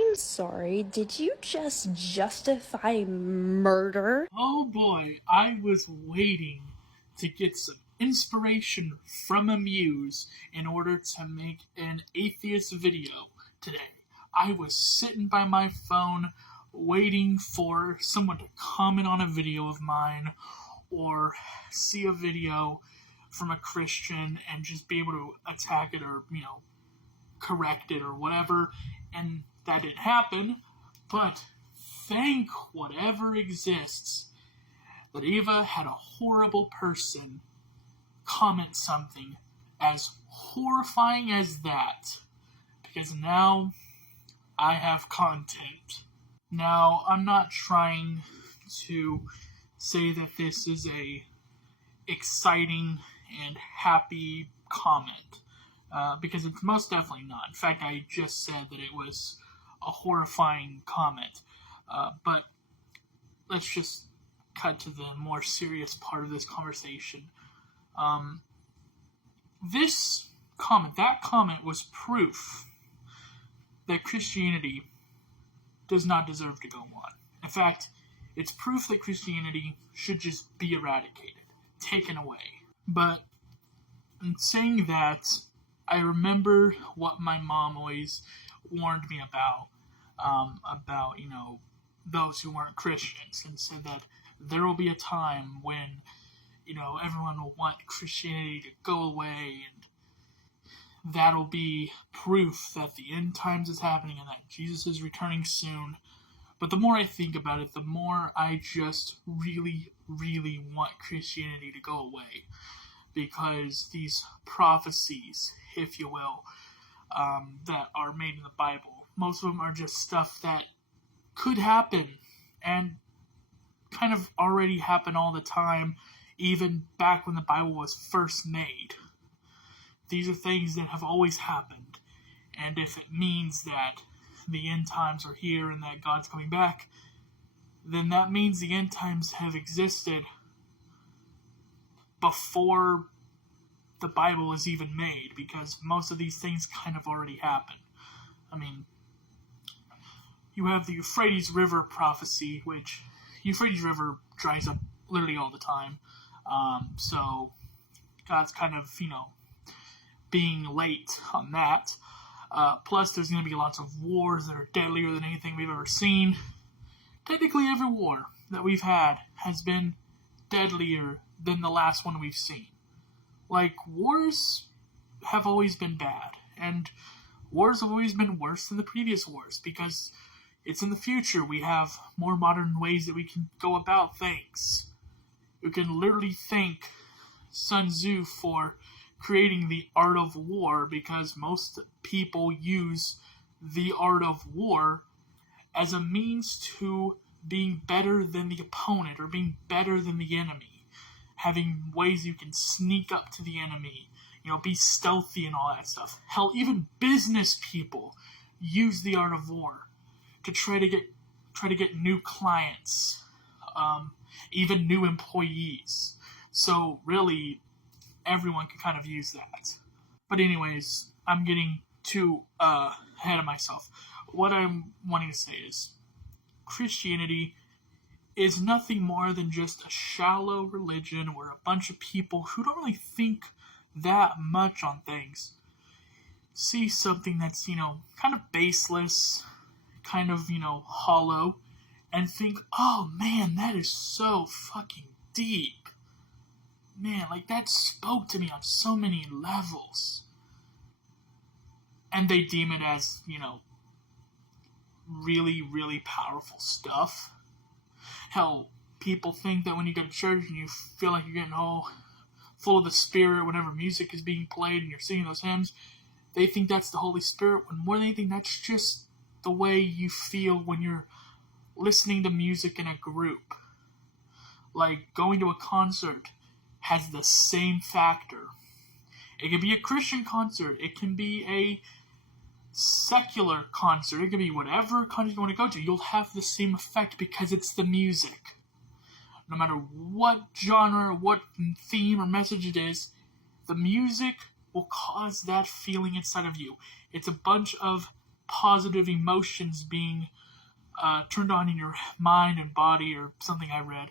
I'm sorry, did you just justify murder? Oh boy, I was waiting to get some inspiration from a muse in order to make an atheist video today. I was sitting by my phone waiting for someone to comment on a video of mine or see a video from a Christian and just be able to attack it or, correct it or whatever. And that didn't happen. But thank whatever exists that Eva had a horrible person comment something as horrifying as that, because now I have content. Now, I'm not trying to say that this is a exciting and happy comment, because it's most definitely not. In fact, I just said that it was a horrifying comment. But let's just cut to the more serious part of this conversation. That comment was proof that Christianity does not deserve to go on. In fact, it's proof that Christianity should just be eradicated, taken away. But in saying that, I remember what my mom always warned me about, those who weren't Christians, and said that there will be a time when, everyone will want Christianity to go away, and that'll be proof that the end times is happening and that Jesus is returning soon. But the more I think about it, the more I just really, really want Christianity to go away. Because these prophecies, if you will, that are made in the Bible, most of them are just stuff that could happen and kind of already happen all the time, even back when the Bible was first made. These are things that have always happened, and if it means that the end times are here and that God's coming back, then that means the end times have existed before the Bible is even made, because most of these things kind of already happened. I mean, you have the Euphrates River prophecy, which Euphrates River dries up literally all the time. So God's kind of, being late on that. Plus, there's going to be lots of wars that are deadlier than anything we've ever seen. Technically, every war that we've had has been deadlier than the last one we've seen. Like, wars have always been bad, and wars have always been worse than the previous wars, because it's in the future. We have more modern ways that we can go about things. You can literally thank Sun Tzu for creating the art of war, because most people use the art of war as a means to being better than the opponent or being better than the enemy. Having ways you can sneak up to the enemy, be stealthy and all that stuff. Hell, even business people use the art of war to try to get new clients, even new employees. So really, everyone can kind of use that. But anyways, I'm getting too ahead of myself. What I'm wanting to say is, Christianity is nothing more than just a shallow religion where a bunch of people who don't really think that much on things see something that's, kind of baseless, kind of, hollow, and think, oh man, that is so fucking deep. Man, like, that spoke to me on so many levels. And they deem it as, really, really powerful stuff. Hell, people think that when you go to church and you feel like you're getting all full of the Spirit whenever music is being played and you're singing those hymns, they think that's the Holy Spirit, when more than anything, that's just the way you feel when you're listening to music in a group. Like, going to a concert has the same factor. It can be a Christian concert, it can be a secular concert, it can be whatever concert you want to go to, you'll have the same effect because it's the music. No matter what genre, what theme or message it is, the music will cause that feeling inside of you. It's a bunch of positive emotions being turned on in your mind and body, or something I read.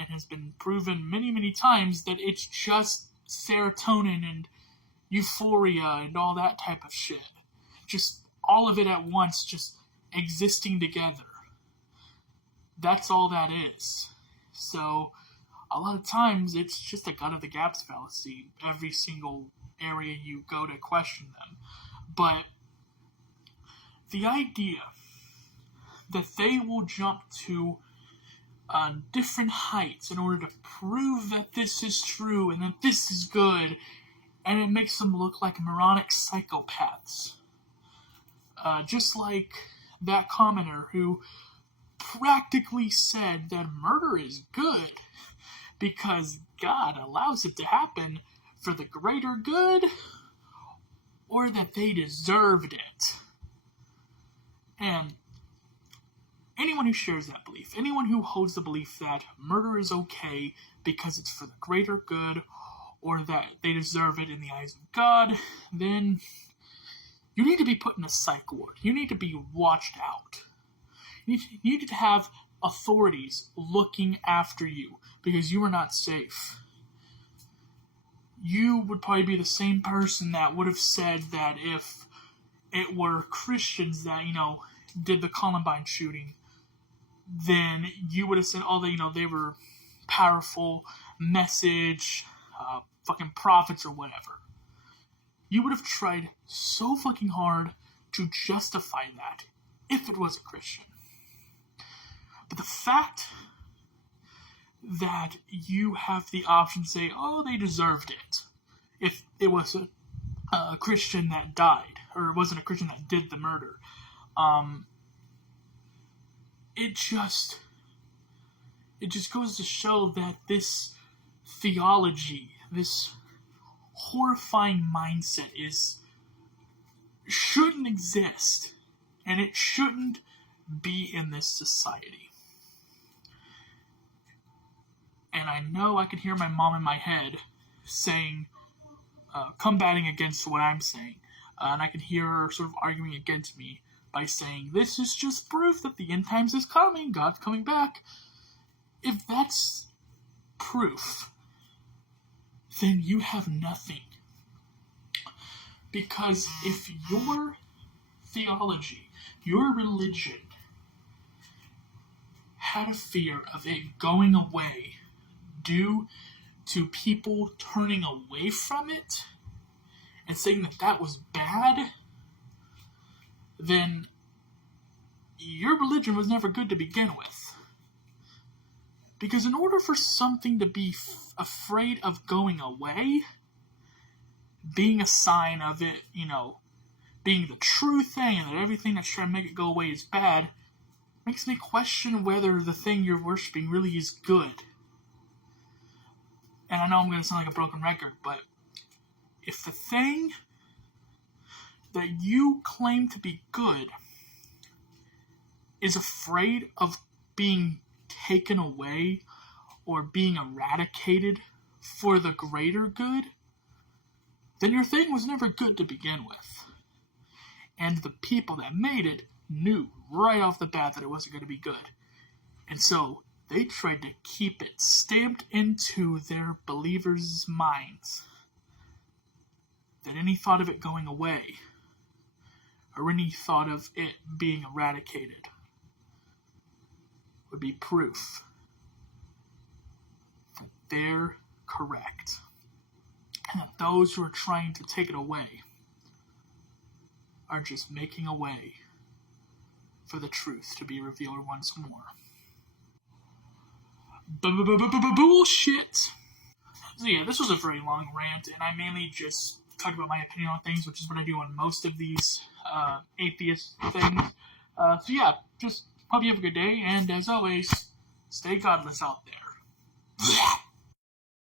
It has been proven many, many times that it's just serotonin and euphoria and all that type of shit. Just all of it at once, just existing together. That's all that is. So, a lot of times, it's just a gut of the gaps fallacy, every single area you go to question them. But the idea that they will jump to different heights in order to prove that this is true and that this is good, and it makes them look like moronic psychopaths. Just like that commenter who practically said that murder is good because God allows it to happen for the greater good, or that they deserved it. And anyone who shares that belief, anyone who holds the belief that murder is okay because it's for the greater good, or that they deserve it in the eyes of God, then you need to be put in a psych ward. You need to be watched out. You need to have authorities looking after you because you are not safe. You would probably be the same person that would have said that if it were Christians that, did the Columbine shooting, then you would have said, they were powerful message, fucking prophets or whatever. You would have tried so fucking hard to justify that if it was a Christian. But the fact that you have the option to say, they deserved it, if it was a Christian that died, or it wasn't a Christian that did the murder, it just goes to show that this theology, this horrifying mindset shouldn't exist, and it shouldn't be in this society. And I know I can hear my mom in my head saying, combating against what I'm saying, and I can hear her sort of arguing against me by saying, this is just proof that the end times is coming, God's coming back. If that's proof, then you have nothing. Because if your theology, your religion, had a fear of it going away due to people turning away from it and saying that that was bad, then your religion was never good to begin with. Because in order for something to be afraid of going away, being a sign of it, being the true thing, and that everything that's trying to make it go away is bad, makes me question whether the thing you're worshiping really is good. And I know I'm going to sound like a broken record, but if the thing that you claim to be good is afraid of being taken away or being eradicated for the greater good, then your thing was never good to begin with. And the people that made it knew right off the bat that it wasn't going to be good. And so they tried to keep it stamped into their believers' minds that any thought of it going away or any thought of it being eradicated would be proof that they're correct. And that those who are trying to take it away are just making a way for the truth to be revealed once more. Bullshit! So yeah, this was a very long rant, and I mainly just talk about my opinion on things, which is what I do on most of these atheist things. So yeah, just hope you have a good day, and as always, stay godless out there.